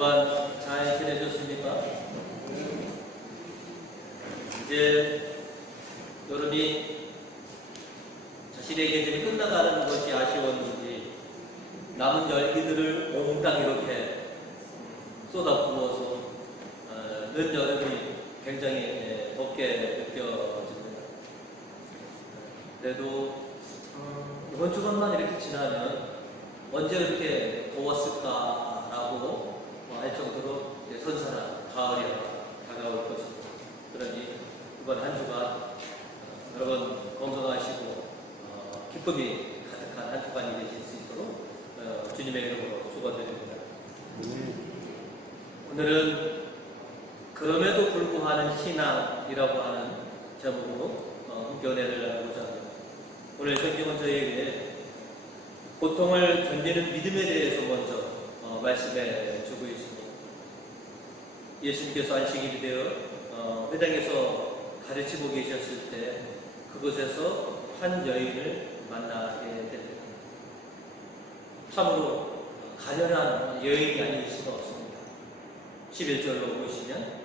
주간 잘 지내셨습니까? 이제 여름이 자신의 계절이 끝나가는 것이 아쉬웠는지 남은 열기들을 몽땅 이렇게 쏟아부어서 늦 여름이 굉장히 덥게 느껴집니다. 그래도 이번 주간만 이렇게 지나면 언제 그렇게 더웠을까라고 할 정도로 선선한 가을이 다가올 것입니다. 그러니 이번 한 주간 여러분 건강하시고 기쁨이 가득한 한 주간이 되실 수 있도록 주님의 이름으로 축원드립니다. 오늘은 그럼에도 불구하는 신앙이라고 하는 제목으로 함께 은혜를 나누고자 합니다. 오늘 성경은 저희에게 고통을 견디는 믿음에 대해서 먼저 말씀해 주고 있습니다. 예수님께서 안식일이 되어 회당에서 가르치고 계셨을 때 그곳에서 한 여인을 만나게 됩니다. 참으로 가련한 여인이 아닐 수가 없습니다. 11절로 보시면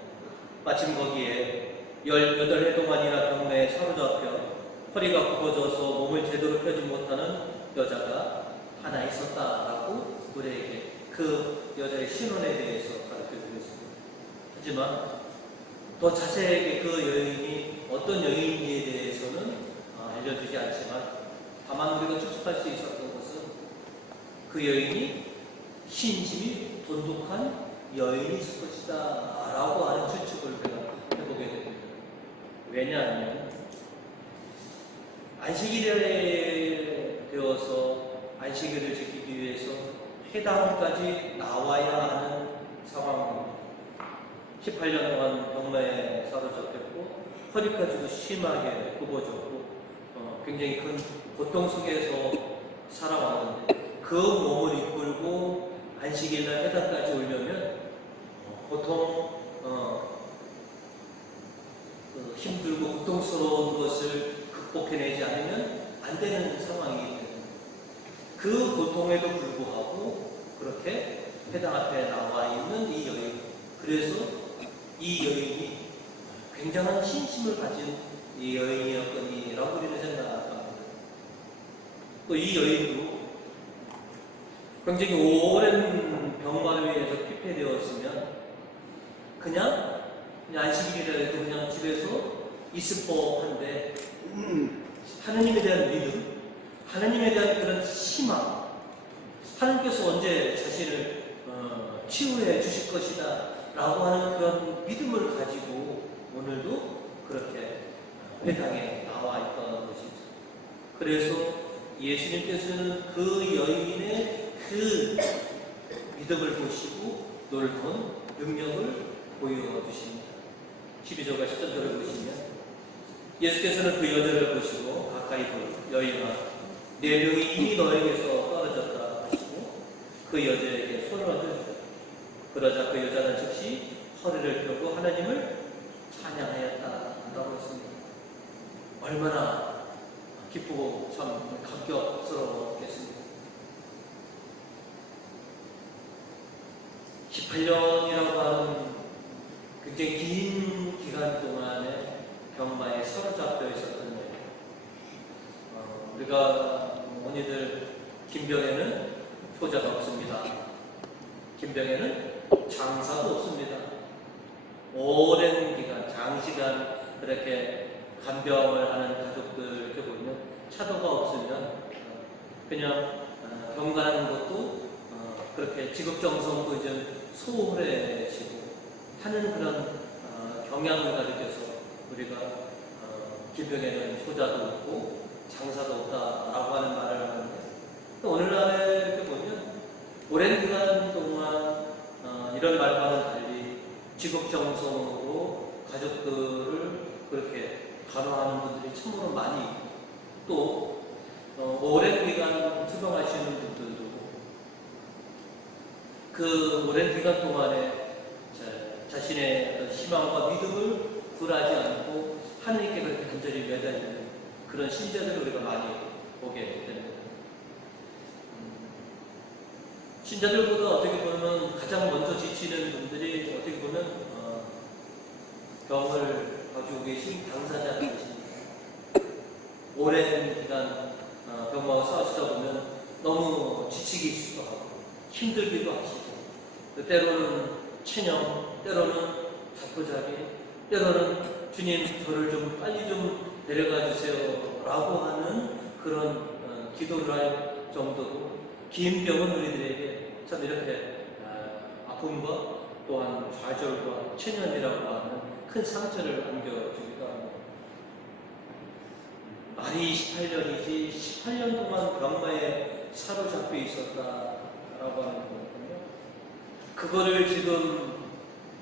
마침 거기에 18해 동안이나 병매에 사로잡혀 허리가 굽어져서 몸을 제대로 펴지 못하는 여자가 하나 있었다라고 우리에게 그 여자의 신원에 대해서 가르쳐주고 있습니다. 하지만 더 자세하게 그 여인이 어떤 여인인지에 대해서는 알려주지 않지만 다만 우리가 추측할 수 있었던 것은 그 여인이 신심이 돈독한 여인이 있을 것이다 라고 하는 추측을 우리가 해보게 됩니다. 왜냐하면 안식일에 되어서 안식일을 지키기 위해서 회당까지 나와야 하는 상황입니다. 18년 동안 병마에 사로잡혔고 허리까지도 심하게 굽어졌고 굉장히 큰 고통 속에서 살아왔는데 그 몸을 이끌고 안식일날 회당까지 오려면 보통 힘들고 고통스러운 것을 극복해내지 않으면 안 되는 상황이기 때문에 그 고통에도 불구하고 그렇게 회당 앞에 나와 있는 이 여인, 그래서 이 여인이 굉장한 신심을 가진 이 여인이었거니라고 우리는 생각합니다. 또 이 여인도 굉장히 오랜 병마로 인해서 피폐되었으면 그냥 안식일이라 해도 그냥 집에서 있을 법한데 하나님에 대한 믿음, 하나님에 대한 그런 희망, 하나님께서 언제 자신을 치유해 주실 것이다 라고 하는 그런 믿음을 가지고 오늘도 그렇게 회당에 나와 있던 것이죠. 그래서 예수님께서는 그 여인의 그 믿음을 보시고 놀라운 능력을 보여주십니다. 12절과 10절을 보시면 예수께서는 그 여자를 보시고 가까이 여인아 내 병이 이미 너에게서 떨어졌다 하시고 그 여자에게 손을 얹으셨다. 그러자 그 여자는 즉시 허리를 펴고 하나님을 찬양하였다라고 했습니다. 얼마나 기쁘고 참 감격스러웠겠습니다. 18년이라고 하는 굉장히 긴 기간 동안에 병마에 사로잡혀 있었던 일. 우리가 언니들 김병에는 효자가 없습니다. 김병에는 장사도 없습니다. 오랜 기간, 장시간 그렇게 간병을 하는 가족들 이렇게 보면 차도가 없으면 그냥 병 가는 것도 그렇게 직업정성도 이제 소홀해지고 하는 그런 경향을 가지고서 우리가 김병에는 효자도 없고 장사도 없다라고 하는 말을 하는데 또 오늘날에 이렇게 보면 오랜 기간 동안 이런 말과는 달리 직업정성으로 가족들을 그렇게 간호하는 분들이 참으로 많이 있고 또 오랜 기간 투병하시는 분들도 그 오랜 기간 동안에 자신의 어떤 희망과 믿음을 굴하지 않고 하나님께 그렇게 간절히 매달리는 그런 신자들을 우리가 많이 보게 됩니다. 신자들보다 어떻게 보면 가장 먼저 지치는 힘들기도 하시죠. 때로는 체념, 때로는 자포자기, 때로는 주님 저를 좀 빨리 좀 데려가 주세요 라고 하는 그런 기도를 할 정도로 긴 병은 우리들에게 참 이렇게 아픔과 또한 좌절과 체념이라고 하는 큰 상처를 안겨주기도 합니다. 말이 28년이지 18년 동안 병마에 사로잡혀 있었다라고 하는 거거든요. 그거를 지금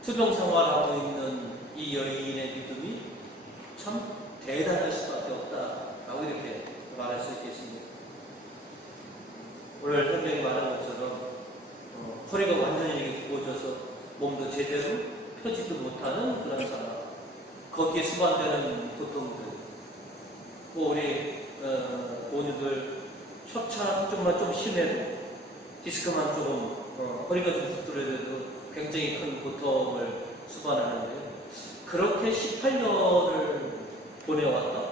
투병 생활하고 있는 이 여인의 믿음이 참 대단할 수밖에 없다라고 이렇게 말할 수 있겠습니다. 오늘 설명이 말한 것처럼 허리가 완전히 굽어져서 몸도 제대로 펴지도 못하는 그런 사람, 거기에 수반되는 고통들, 우리 본인들 협착 쪽만 좀 심해도 디스크만 조금 허리가 좀 부풀어져도 굉장히 큰 고통을 수반하는데 그렇게 18년을 보내왔다.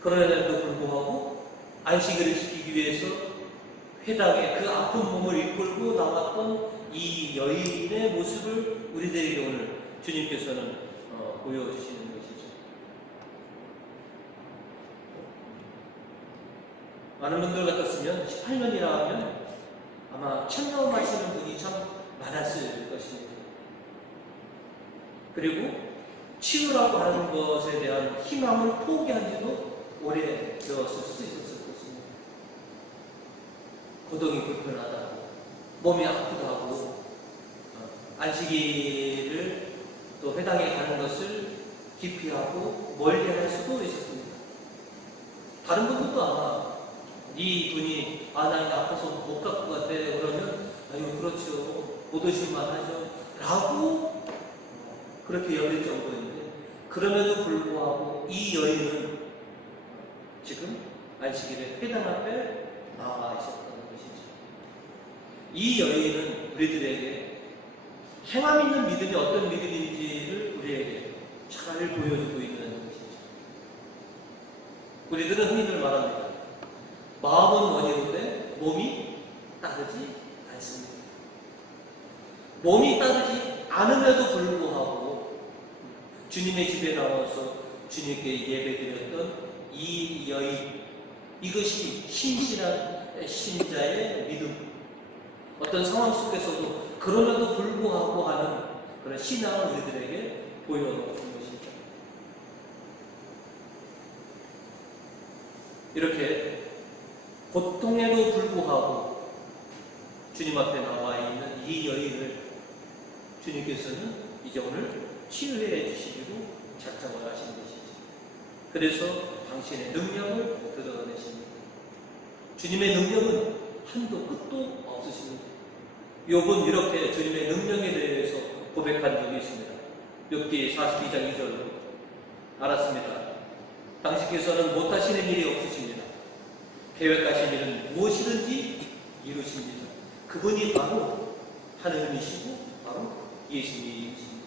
그럼에도 불구하고 안식일을 지키기 위해서 회당에 그 아픈 몸을 이끌고 나왔던 이 여인의 모습을 우리들에게 오늘 주님께서는 보여주시는 것이죠. 많은 분들 같았으면 18년이라 하면 아마 참여하시는 분이 참 많았을 것입니다. 그리고 치유라고 하는 것에 대한 희망을 포기한 지도 오래되었을 수도 있었을 것입니다. 고통이 불편하다고, 몸이 아프다고, 안식일을 또 회당에 가는 것을 기피하고 멀리할 수도 있었습니다. 다른 분들도 아마 이 분이 나 아파서 못 갈 것 같아 그러면 아유 그렇죠, 못 오실만 하죠 라고 그렇게 여길 정도인데 그럼에도 불구하고 이 여인은 지금 안식일에 회당 앞에 나와 있었다는 것이죠. 이 여인은 우리들에게 행함 있는 믿음이 어떤 믿음인지를 우리에게 잘 보여주고 있는 것이죠. 우리들은 흔히들 말합니다. 마음은 원이로되 몸이 따르지 않습니다. 몸이 따르지 않음에도 불구하고 주님의 집에 나와서 주님께 예배드렸던 이 여인, 이것이 신실한 신자의 믿음, 어떤 상황 속에서도 그럼에도 불구하고 하는 그런 신앙을 우리들에게 보여주는 것이죠. 이렇게 고통에도 불구하고 주님 앞에 나와 있는 이 여인을 주님께서는 이제 오늘 치유해 주시기로 작정을 하신 것이죠. 그래서 당신의 능력을 드러내십니다. 주님의 능력은 한도 끝도 없으십니다. 욥은 이렇게 주님의 능력에 대해서 고백한 적이 있습니다. 욥기 42장 2절로 알았습니다. 당신께서는 못하시는 일이 없으십니다. 계획하신 일은 무엇이든지 이루십니다. 그분이 바로 하느님이시고 바로 예수님이십니다.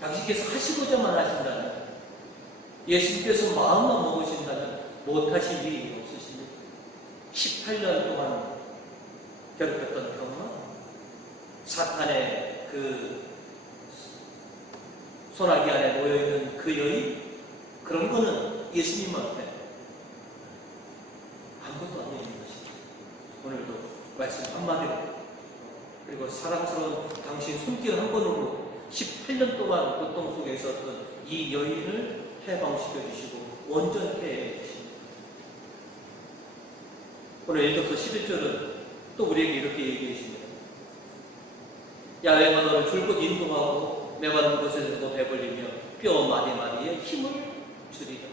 당신께서 하시고자만 하신다면, 예수님께서 마음만 먹으신다면 못하실 일이 없으십니다. 18년 동안 괴롭혔던 병마, 사탄의 그 소나기 안에 모여있는 그 여인, 그런 거는 예수님 앞에 아무것도 안 있는 것입니다. 오늘도 말씀 한마디로, 그리고 사랑스러운 당신 손길 한 번으로 18년 동안 고통 속에 있었던 이 여인을 해방시켜 주시고 온전케 해 주십니다. 오늘 일독서 11절은 또 우리에게 이렇게 얘기해 주십니다. 야훼가 너를 줄곧 인도하고 메마른 곳에서도 배불리며 뼈 마디마디에 힘을 주리라.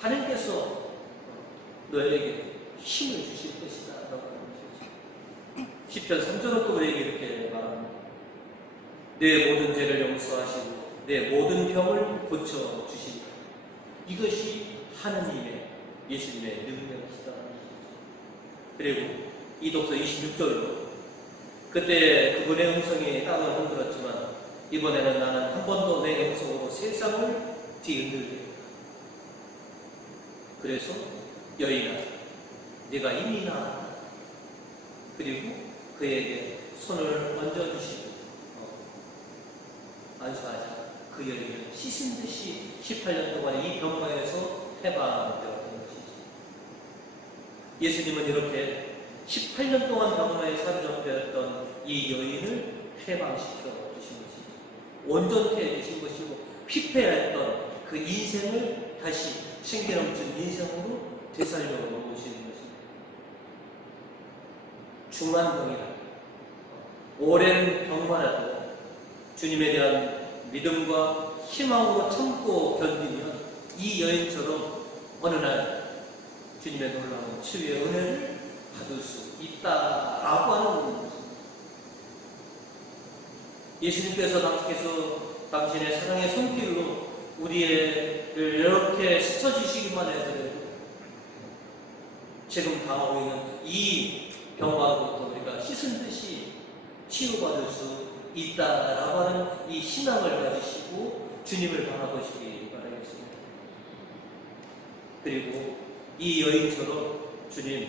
하나님께서 너에게 힘을 주실 것이다 라고 하는 것이죠. 시편 3절은 또 우리에게 이렇게 말합니다. 내 모든 죄를 용서하시고 내 모든 병을 고쳐주신다. 이것이 하느님의, 예수님의 능력이시다. 그리고 이독서 26절로 그때 그분의 음성이 땅을 흔들었지만 이번에는 나는 한 번도 내 음성으로 세상을 뒤흔들겠다. 그래서 여인아, 네가 이미 나았다. 그리고 그에게 손을 얹어주시고 안수하자 그 여인은 씻은 듯이 18년 동안 이 병마에서 해방되었던 것이지. 예수님은 이렇게 18년 동안 병마에 사로잡혔던 이 여인을 해방시켜 주신 것이지. 온전케 해주신 것이고 피폐했던 그 인생을 다시 생기 넘친 인생으로 되살려 놓으시는 것입니다. 중한 병이라 오랜 병마라도 주님에 대한 믿음과 희망으로 참고 견디면 이 여인처럼 어느 날 주님의 놀라운 치유의 은혜를 받을 수 있다라고 하는 것입니다. 예수님께서 당신의 사랑의 손길로 우리를 이렇게 스쳐주시기만 해도 지금 당하고 있는 이 병마로부터 우리가 씻은 듯이 치유받을 수 있다라고 하는 이 신앙을 가지시고 주님을 바라보시기 바라겠습니다. 그리고 이 여인처럼 주님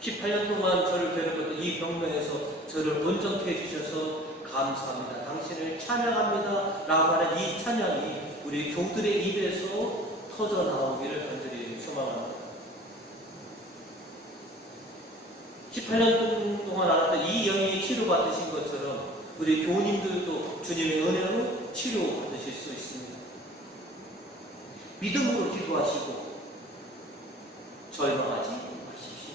18년 동안 저를 괴롭혔던 이 병명에서 저를 온전케 해주셔서 감사합니다. 당신을 찬양합니다. 라고 하는 이 찬양이 우리 교우들의 입에서 터져나오기를 간절히 소망합니다. 18년 동안 알았던 이 영이 치료받으신 것처럼 우리 교우님들도 주님의 은혜로 치료받으실 수 있습니다. 믿음으로 기도하시고 절망하지 마십시오.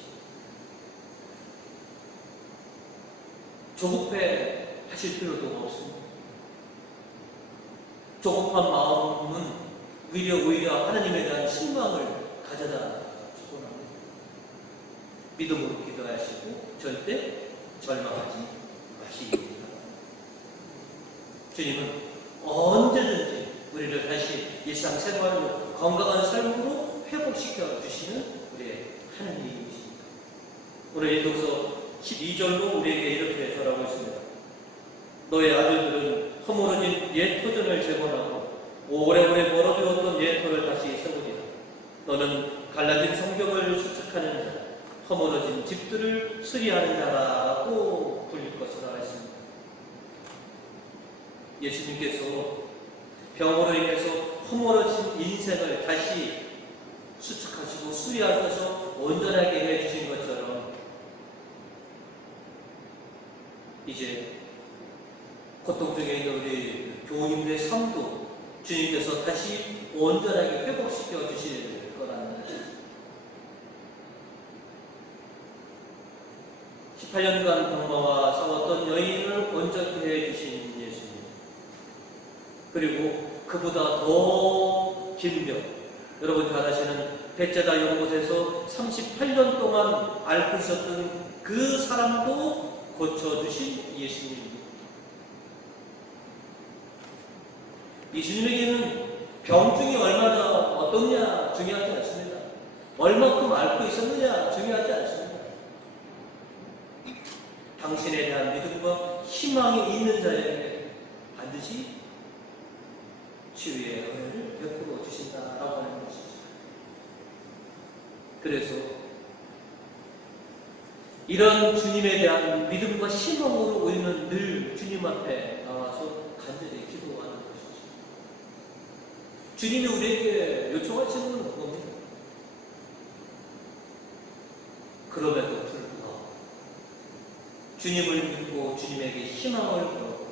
조급해 하실 필요도 없습니다. 조급한 마음은 오히려 하나님에 대한 실망을 가져다 주곤 합니다. 믿음으로 기도하시고 절대 절망하지 마시기 바랍니다. 주님은 언제든지 우리를 다시 일상생활로 건강한 삶으로 회복시켜 주시는 우리의 하나님이십니다. 오늘 일독서 12절로 우리에게 이렇게 전하고 있습니다. 너의 아들들은 허물어진 옛 터전을 재건하고 오래오래 멀어지었던 옛 터를 다시 세우리라. 너는 갈라진 성벽을 수축하는 자, 허물어진 집들을 수리하는 자라고 불릴 것이라 했습니다. 예수님께서 병으로 인해서 허물어진 인생을 다시 수축하시고 수리하셔서 온전하게 해주신 것처럼 이제 고통 중에 있는 우리 교우님들의 삶도 주님께서 다시 온전하게 회복시켜 주실 거라는 것입니다. 18년간 병마와 싸웠던 여인을 온전히 해주신 예수님, 그리고 그보다 더 긴 병, 여러분 잘 아시는 벳제다 연못에서 38년 동안 앓고 있었던 그 사람도 고쳐주신 예수님. 예수님에게는 병증이 얼마나 어떻냐 중요하지 않습니다. 얼마큼 앓고 있었느냐 중요하지 않습니다. 당신에 대한 믿음과 희망이 있는 자에게 반드시 치유의 은혜를 베풀어 주신다라고 하는 것이죠. 그래서 이런 주님에 대한 믿음과 희망으로 우리는 늘 주님 앞에 나와서 간절히 기도하는 것이죠. 주님이 우리에게 요청하시는 건 뭡니까? 그럼에도 불구하고 주님을 믿고 주님에게 희망을 걸고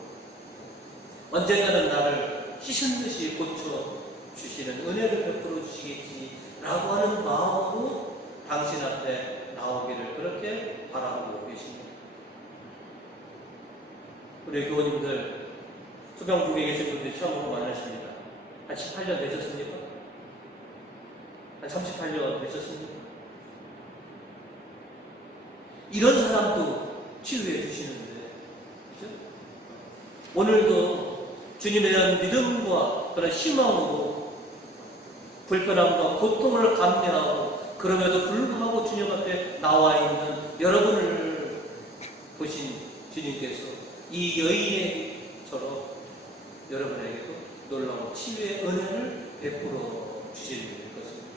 언젠가는 나를 씻은 듯이 고쳐 주시는 은혜를 베풀어 주시겠지라고 하는 마음으로 당신 앞에 나오기를 그렇게 바라보고 계십니다. 우리 교우님들 수병국에 계신 분들이 처음으로 만나십니다. 한 18년 되셨습니까? 한 38년 되셨습니까? 이런 사람도 치유해 주시는데, 그렇죠? 오늘도 주님에 대한 믿음과 그런 희망으로 불편함과 고통을 감내하고 그럼에도 불구하고 주님 앞에 나와 있는 여러분을 보신 주님께서 이 여인에게처럼 여러분에게도 놀라운 치유의 은혜를 베풀어 주실 것입니다.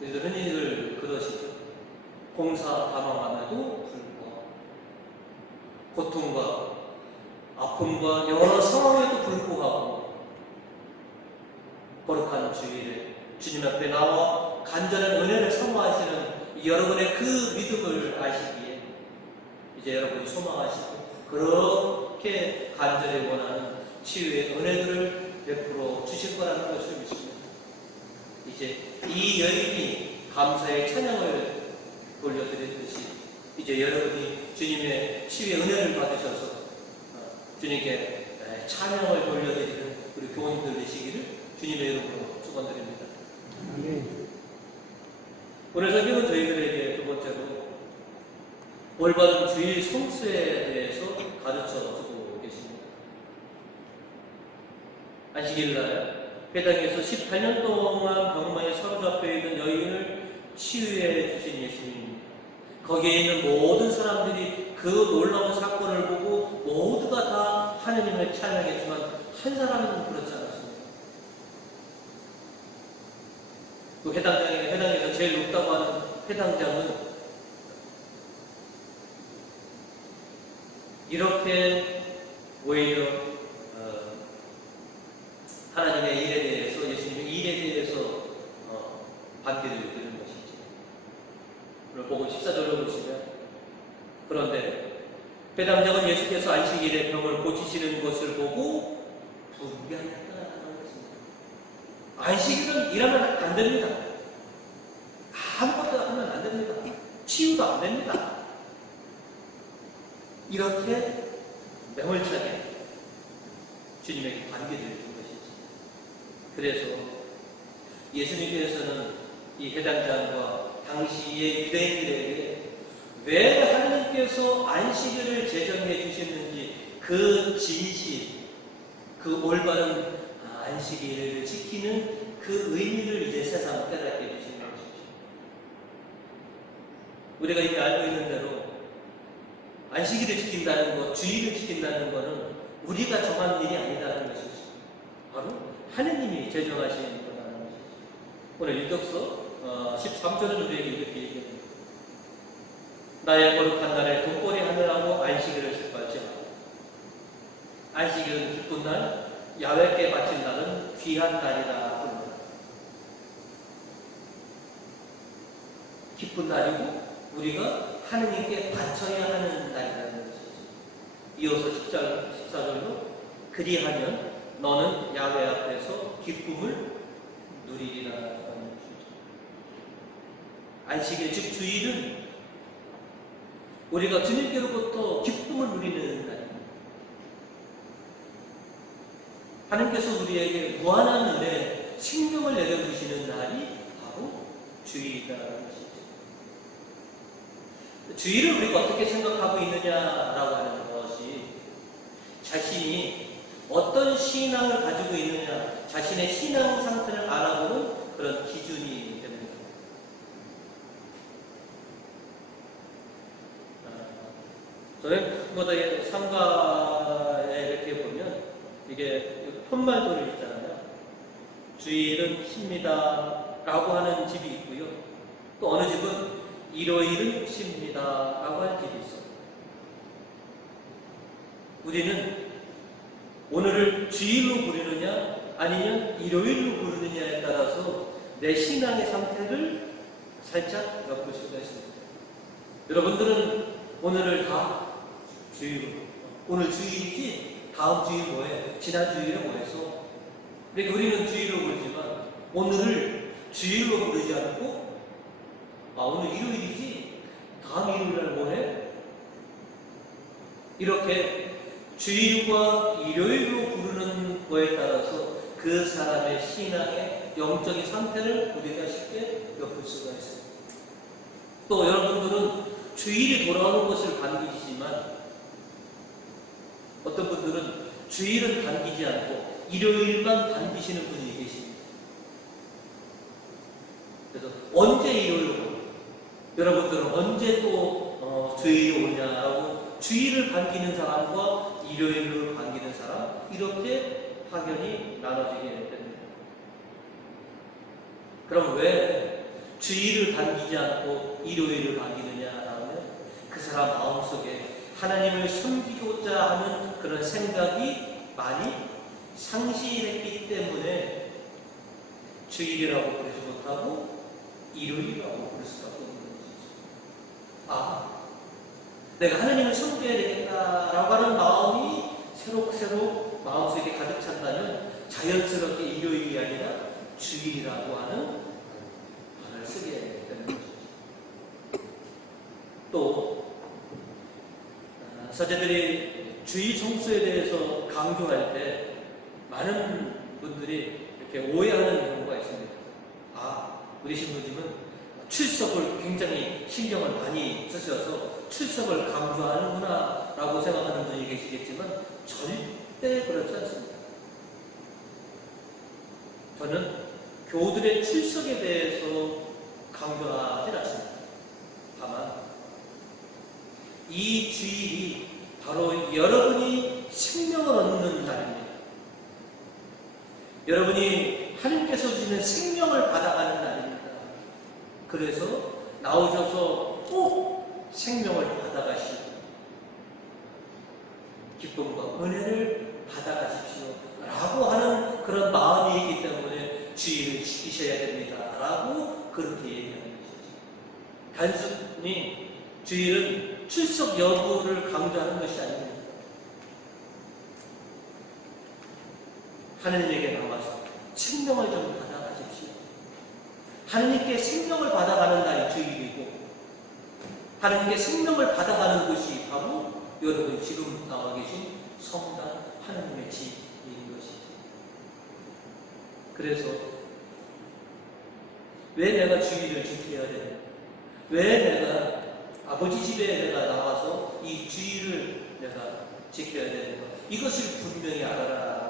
우리들 흔히들 그러시죠. 봉사다망함에도 불구하고 고통과 아픔과 여러 상황에도 불구하고 거룩한 주일에 주님 앞에 나와 간절한 은혜를 사모하시는 여러분의 그 믿음을 아시기에 이제 여러분이 소망하시고 그렇게 간절히 원하는 치유의 은혜들을 베풀어 주실 거라는 것을 믿습니다. 이제 이 여인이 감사의 찬양을 돌려드렸듯이 이제 여러분이 주님의 치유의 은혜를 받으셔서 주님께 찬양을 돌려드리는 우리 교원들 되시기를 주님의 이름으로 축원드립니다. 오늘 설교는 저희들에게 두 번째로 올바른 주일 성수에 대해서 가르쳐주고 계십니다. 안식일날 회당에서 18년 동안 병마에 사로잡혀 있는 여인을 치유해 주신 예수님입니다. 거기에 있는 모든 사람들이 그 놀라운 사건을 보고 모두가 다 하느님을 찬양했지만 한 사람은 그렇지 않았습니다. 그 회당에서 제일 높다고 하는 회당장은 이렇게 오히려 하나님의 일에 대해서 예수님의 일에 대해서 반대를 드리는 것이죠. 오늘 보고 14절로 보시면 그런데 회당장은 예수께서 안식일에 병을 고치시는 것을 보고 분개하였다는 것입니다. 안식일은 일하면 안 됩니다. 아무것도 하면 안 됩니다. 치유도 안 됩니다. 이렇게 매몰차게 주님에게 반기를 준 것이지. 그래서 예수님께서는 이 회당장과 당시의 유대인들에게 왜 하나님께서 안식일을 제정해 주셨는지 그 진실, 그 올바른 안식일을 지키는 그 의미를 이제 세상 깨닫게 해주신 것이죠. 우리가 이미 알고 있는 대로 안식일을 지킨다는 것, 주일을 지킨다는 것은 우리가 정한 일이 아니다는 것이죠. 바로 하느님이 제정하신 거라는 것이죠. 오늘 일독서 13절은 우리에게 이렇게 얘기합니다. 나의 거룩한 날에 돈벌이 하느라고 안식일을 기뻐하지 마. 안식일은 기쁜 날, 야훼께 바친 날은 귀한 날이다. 기쁜 날이고 우리가 하느님께 바쳐야 하는 날이라는 것이죠. 이어서 14절로 그리하면 너는 야훼 앞에서 기쁨을 누리리라 하는 것이죠. 안식일 즉 주일은 우리가 주님께로부터 기쁨을 누리는 날입니다. 하나님께서 우리에게 무한한 은혜, 생명을 내려주시는 날이 바로 주일이라는 것이죠. 주일을 우리가 어떻게 생각하고 있느냐라고 하는 것이 자신이 어떤 신앙을 가지고 있느냐, 자신의 신앙 상태를 알아보는 그런 기준이 됩니다. 저는 그보다 상가에 이렇게 보면 이게 푯말도를 있잖아요. 주일은 쉽니다 라고 하는 집이 있고요. 또 어느 집은 일요일은 쉽니다 라고 하는 집이 있어요. 우리는 오늘을 주일로 부르느냐 아니면 일요일로 부르느냐에 따라서 내 신앙의 상태를 살짝 엿볼 수가 있습니다. 여러분들은 오늘을 다 주일로, 오늘 주일이지 다음 주일 뭐해? 지난 주일에 뭐했어? 그러니까 우리는 주일로 부르지만 오늘을 주일로 부르지 않고 오늘 일요일이지 다음 일요일날 뭐해? 이렇게 주일과 일요일로 부르는 거에 따라서 그 사람의 신앙의 영적인 상태를 우리가 쉽게 엿볼 수가 있습니다. 또 여러분들은 주일이 돌아오는 것을 반기시지만 어떤 분들은 주일은 반기지 않고 일요일만 반기시는 분이 계십니다. 그래서 언제 일요일로 여러분들은 언제 또 주일이 오냐라고 주일을 반기는 사람과 일요일을 반기는 사람 이렇게 확연히 나눠지게 됩니다. 그럼 왜 주일을 반기지 않고 일요일을 반기느냐라면 그 사람 마음속에 하나님을 섬기고자 하는 그런 생각이 많이 상실했기 때문에 주일이라고 부르지 못하고 일요일이라고 부를 수밖에 없는 것이죠. 내가 하나님을 섬겨야 되겠다라고 하는 마음이 새록새록 마음속에 가득 찬다면 자연스럽게 일요일이 아니라 주일이라고 하는 말을 쓰게 되는 것이죠. 또 사제들이 주일 성수에 대해서 강조할 때 많은 분들이 이렇게 오해하는 경우가 있습니다. 우리 신부님은 출석을 굉장히 신경을 많이 쓰셔서 출석을 강조하는구나 라고 생각하는 분이 계시겠지만 절대 그렇지 않습니다. 저는 교우들의 출석에 대해서 강조하지 않습니다. 다만 이 주일이 바로 여러분이 생명을 얻는 날입니다. 여러분이 하나님께서 주시는 생명을 받아가는 날입니다. 그래서 나오셔서 꼭 생명을 받아가시고 기쁨과 은혜를 받아가십시오 라고 하는 그런 마음이기 때문에 주일을 지키셔야 됩니다 라고 그렇게 얘기하는 것이죠. 단순히 주일은 출석 여부를 강조하는 것이 아닙니다. 하느님에게 나와서 생명을 좀 받아가십시오. 하느님께 생명을 받아가는 날이 주일이고 하느님께 생명을 받아가는 곳이 바로 여러분 지금 나와 계신 성당 하느님의 집인 것이죠. 그래서 왜 내가 주일을 지켜야 되냐? 왜 내가 아버지 집에 내가 나와서 이 주일을 내가 지켜야 되는가? 이것을 분명히 알아라.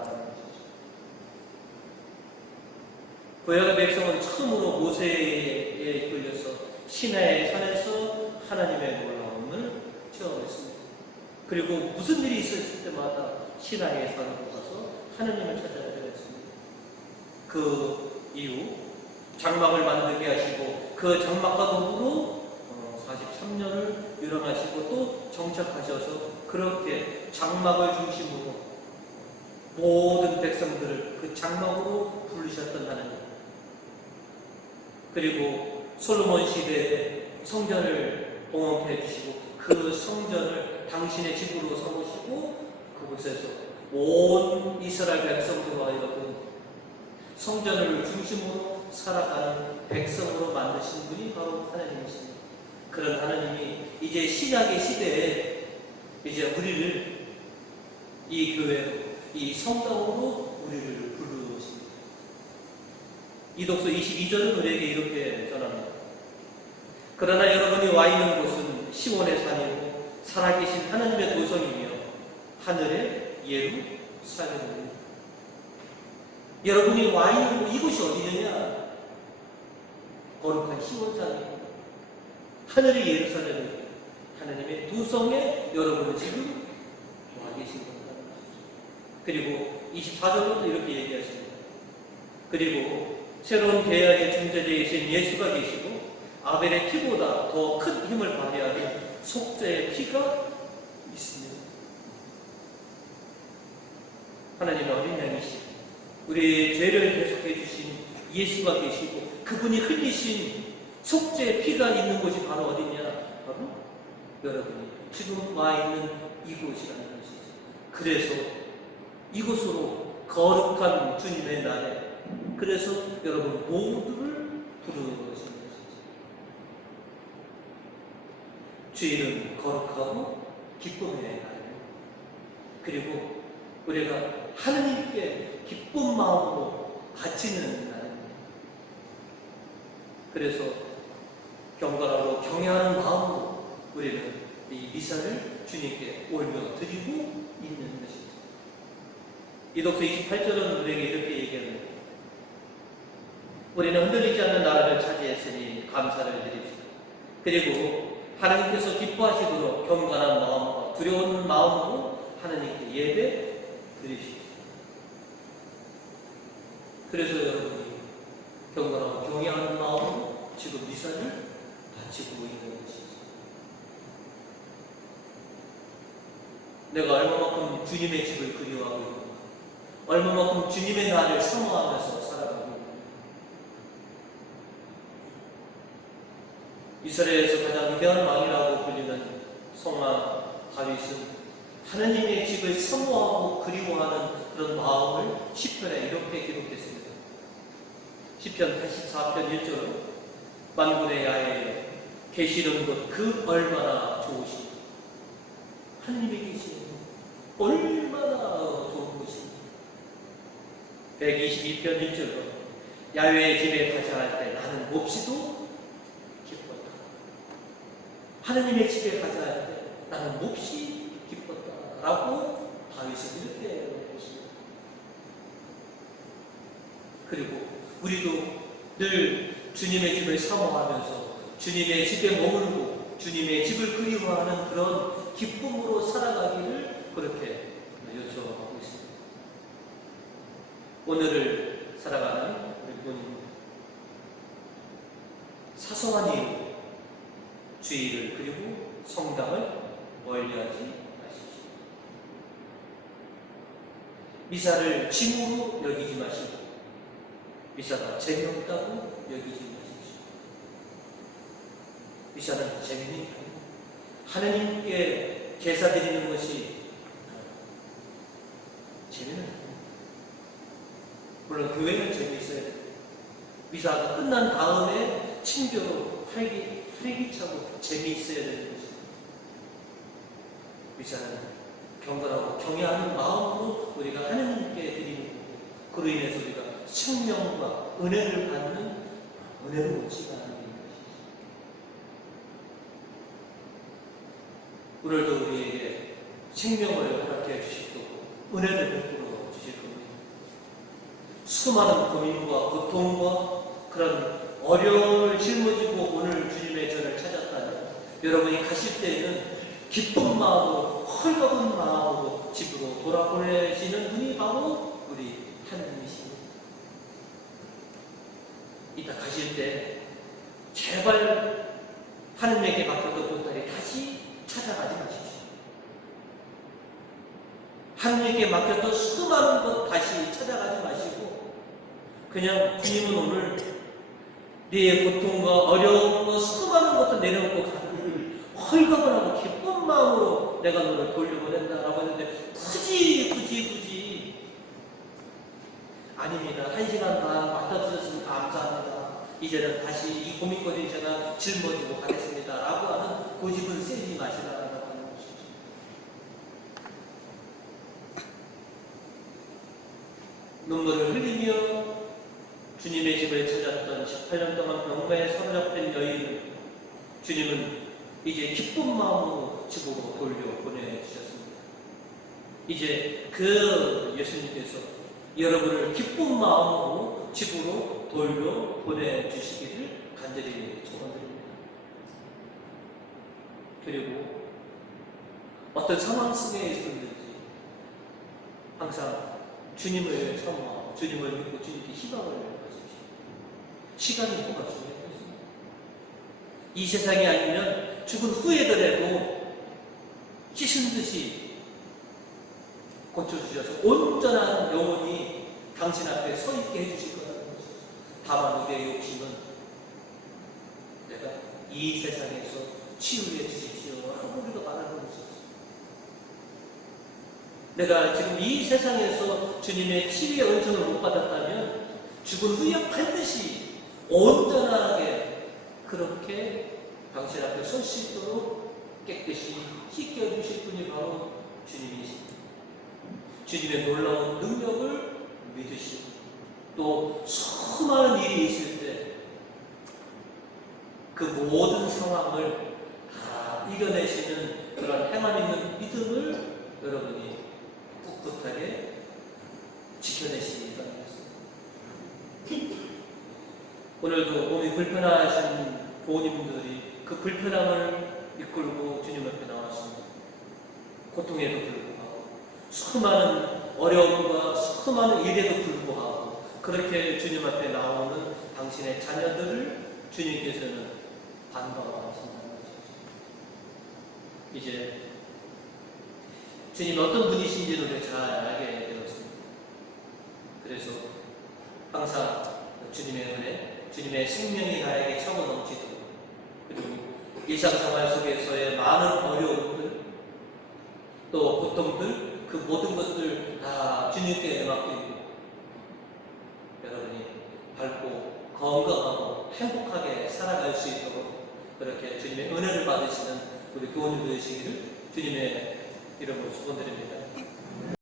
구약의 백성은 처음으로 모세에 이끌려서 시내의 산에서 하나님의 놀라움을 체험했습니다. 그리고 무슨 일이 있었을 때마다 시내의 산으로 가서 하나님을 찾아야 되었습니다. 그 이후 장막을 만들게 하시고 그 장막과 더불어 43년을 유람하시고 또 정착하셔서 그렇게 장막을 중심으로 모든 백성들을 그 장막으로 부르셨던 하나님. 그리고 솔로몬 시대에 성전을 봉헌해 주시고 그 성전을 당신의 집으로 삼으시고 그곳에서 온 이스라엘 백성들과 하여금 성전을 중심으로 살아가는 백성으로 만드신 분이 바로 하나님이십니다. 그런 하나님이 이제 신약의 시대에 이제 우리를 이 교회로, 이 성당으로 우리를 부르십니다. 이독서 22절은 우리에게 이렇게 전합니다. 그러나 여러분이 와 있는 곳은 시온의 산이고 살아계신 하나님의 도성이며 하늘의 예루살렘입니다. 여러분이 와 있는 곳, 이곳이 어디느냐? 거룩한 시온산이고 하늘의 예루살렘입니다. 하나님의 도성에 여러분은 지금 와 계신 겁니다. 그리고 24절부터 이렇게 얘기하십니다. 그리고 새로운 계약의 중재자이신 예수가 계시고 아벨의 피보다 더 큰 힘을 발휘하는 속죄의 피가 있습니다. 하나님의 어린 양이시고 우리의 죄를 대속해 주신 예수가 계시고 그분이 흘리신 속죄의 피가 있는 곳이 바로 어디냐? 바로 여러분이 지금 와 있는 이곳이라는 것이죠. 그래서 이곳으로 거룩한 주님의 날에 그래서 여러분 모두를 부르는 것입니다. 주일은 거룩하고 기쁨의 날입니다. 그리고 우리가 하나님께 기쁜 마음으로 바치는 날입니다. 그래서 경건하고 경외하는 마음으로 우리는 이 미사를 주님께 올려 드리고 있는 것입니다. 이독서 28절은 우리에게 이렇게 얘기합니다. 우리는 흔들리지 않는 나라를 차지했으니 감사를 드립시다. 그리고 하나님께서 기뻐하시도록 경건한 마음과 두려운 마음으로 하나님께 예배 드리십시오. 그래서 여러분이 경건하고 경외하는 마음으로 지금 지금 미사를 바치고 있는 것이죠. 내가 얼마만큼 주님의 집을 그리워하고 있는가, 얼마만큼 주님의 나를 사모하면서 살아가고 있는가. 이스라엘에서 가장 위대한 왕이라고 불리는 성왕 다윗은 하느님의 집을 사모하고 그리워하는 그런 마음을 시편에 이렇게 기록했습니다. 시편 84편 1절로 만군의 야외에 계시는 것 그 얼마나 좋으시니, 하느님이 계시는 것 얼마나 좋은 곳이니. 122편 1절로 야외의 집에 가자 할 때 나는 몹시도 기뻤다. 하느님의 집에 가자 할 때 나는 몹시 기뻤다 라고 다윗은 이렇게 말했습니다. 그리고 우리도 늘 주님의 집을 사모하면서 주님의 집에 머물고 주님의 집을 그리워하는 그런 기쁨으로 살아가기를 그렇게 요청하고 있습니다. 오늘을 살아가는 우리 부모님, 사소한 이유 주의를 그리고 성당을 멀리하지 마십시오. 미사를 짐으로 여기지 마시고 미사가 재미없다고 여기지 마십시오. 미사는 재미있고 하느님께 제사 드리는 것이 재미는 아닙니다. 물론 교회는 재미있어야 돼요. 미사가 끝난 다음에 친교로 활기차고 재미있어야 되는 것입니다. 미사는 경건하고 경외하는 마음으로 우리가 하느님께 드리는 거고, 그로 인해서 우리가 생명과 은혜를 받는 은혜를 얻지가 않는 것이죠. 오늘도 우리에게 생명을 허락해 주시고 은혜를 베풀어 주실 겁니다. 수많은 고민과 고통과 그런 어려움을 짊어지고 오늘 주님의 전을 찾았다면 여러분이 가실 때에는 기쁜 마음으로, 헐거운 마음으로 집으로 돌아보내시는 분이 바로 우리 하느님이십니다. 이따 가실 때 제발 하느님에게 맡겼던 보따리 다시 찾아가지 마십시오. 하느님에게 맡겼던 수많은 것 다시 찾아가지 마시고 그냥 주님은 오늘 네 고통과 어려움과 수많은 것도 내려놓고 가는 헐거분하고 기쁜 마음으로 내가 너를 돌려보낸다라고 했는데 굳이 아닙니다. 1시간 반 맡아주셨으면 감사합니다. 이제는 다시 이 고민거리 제가 짊어지고 가겠습니다 라고 하는 고집은 세지 마시라라고 하는 것이죠. 눈물을 흘리며 주님의 집을 찾았던 18년 동안 병마에 사로잡힌 여인을 주님은 이제 기쁜 마음으로 집으로 돌려보내주셨습니다. 이제 그 예수님께서 여러분을 기쁜 마음으로 집으로 돌려보내주시기를 간절히 소원드립니다. 그리고 어떤 상황 속에 있었는지 항상 주님을 사모하고 주님을 믿고 주님께 희망을 가지십시오. 시간이 뭐가 중요했습니다. 이 세상이 아니면 죽은 후에더라도 씻은 듯이 고쳐주셔서 온전한 영혼이 당신 앞에 서 있게 해주실 거라는 것이죠. 다만 우리의 욕심은 내가 이 세상에서 치유해 주십시오 라고 우리가 말하는 것이죠. 내가 지금 이 세상에서 주님의 치유의 은총을 못 받았다면 죽은 후에 반드시 온전하게 그렇게 당신 앞에 설 수 있도록 깨끗이 씻겨주실 분이 바로 주님이십니다. 주님의 놀라운 능력을 믿으시고 또 수많은 일이 있을 때 그 모든 상황을 다 이겨내시는 그런 행함 있는 믿음을 여러분이 꿋꿋하게 지켜내시기 바랍니다. 오늘도 몸이 불편하신 부모님들이 그 불편함을 이끌고 주님 앞에 나왔습니다. 고통에도 불구하고 수많은 어려움과 수많은 일에도 불구하고 그렇게 주님 앞에 나오는 당신의 자녀들을 주님께서는 반가워하신다는 것이죠. 이제 주님이 어떤 분이신지를 우리가 잘 알게 되었습니다. 그래서 항상 주님의 은혜, 주님의 생명이 나에게 차고 넘치도록, 그리고 일상생활 속에서의 많은 어려움들, 또 고통들, 그 모든 것들 다 주님께 맡기고 여러분이 밝고 건강하고 행복하게 살아갈 수 있도록 그렇게 주님의 은혜를 받으시는 우리 교우님들 되시기를 주님의 이름으로 축원드립니다.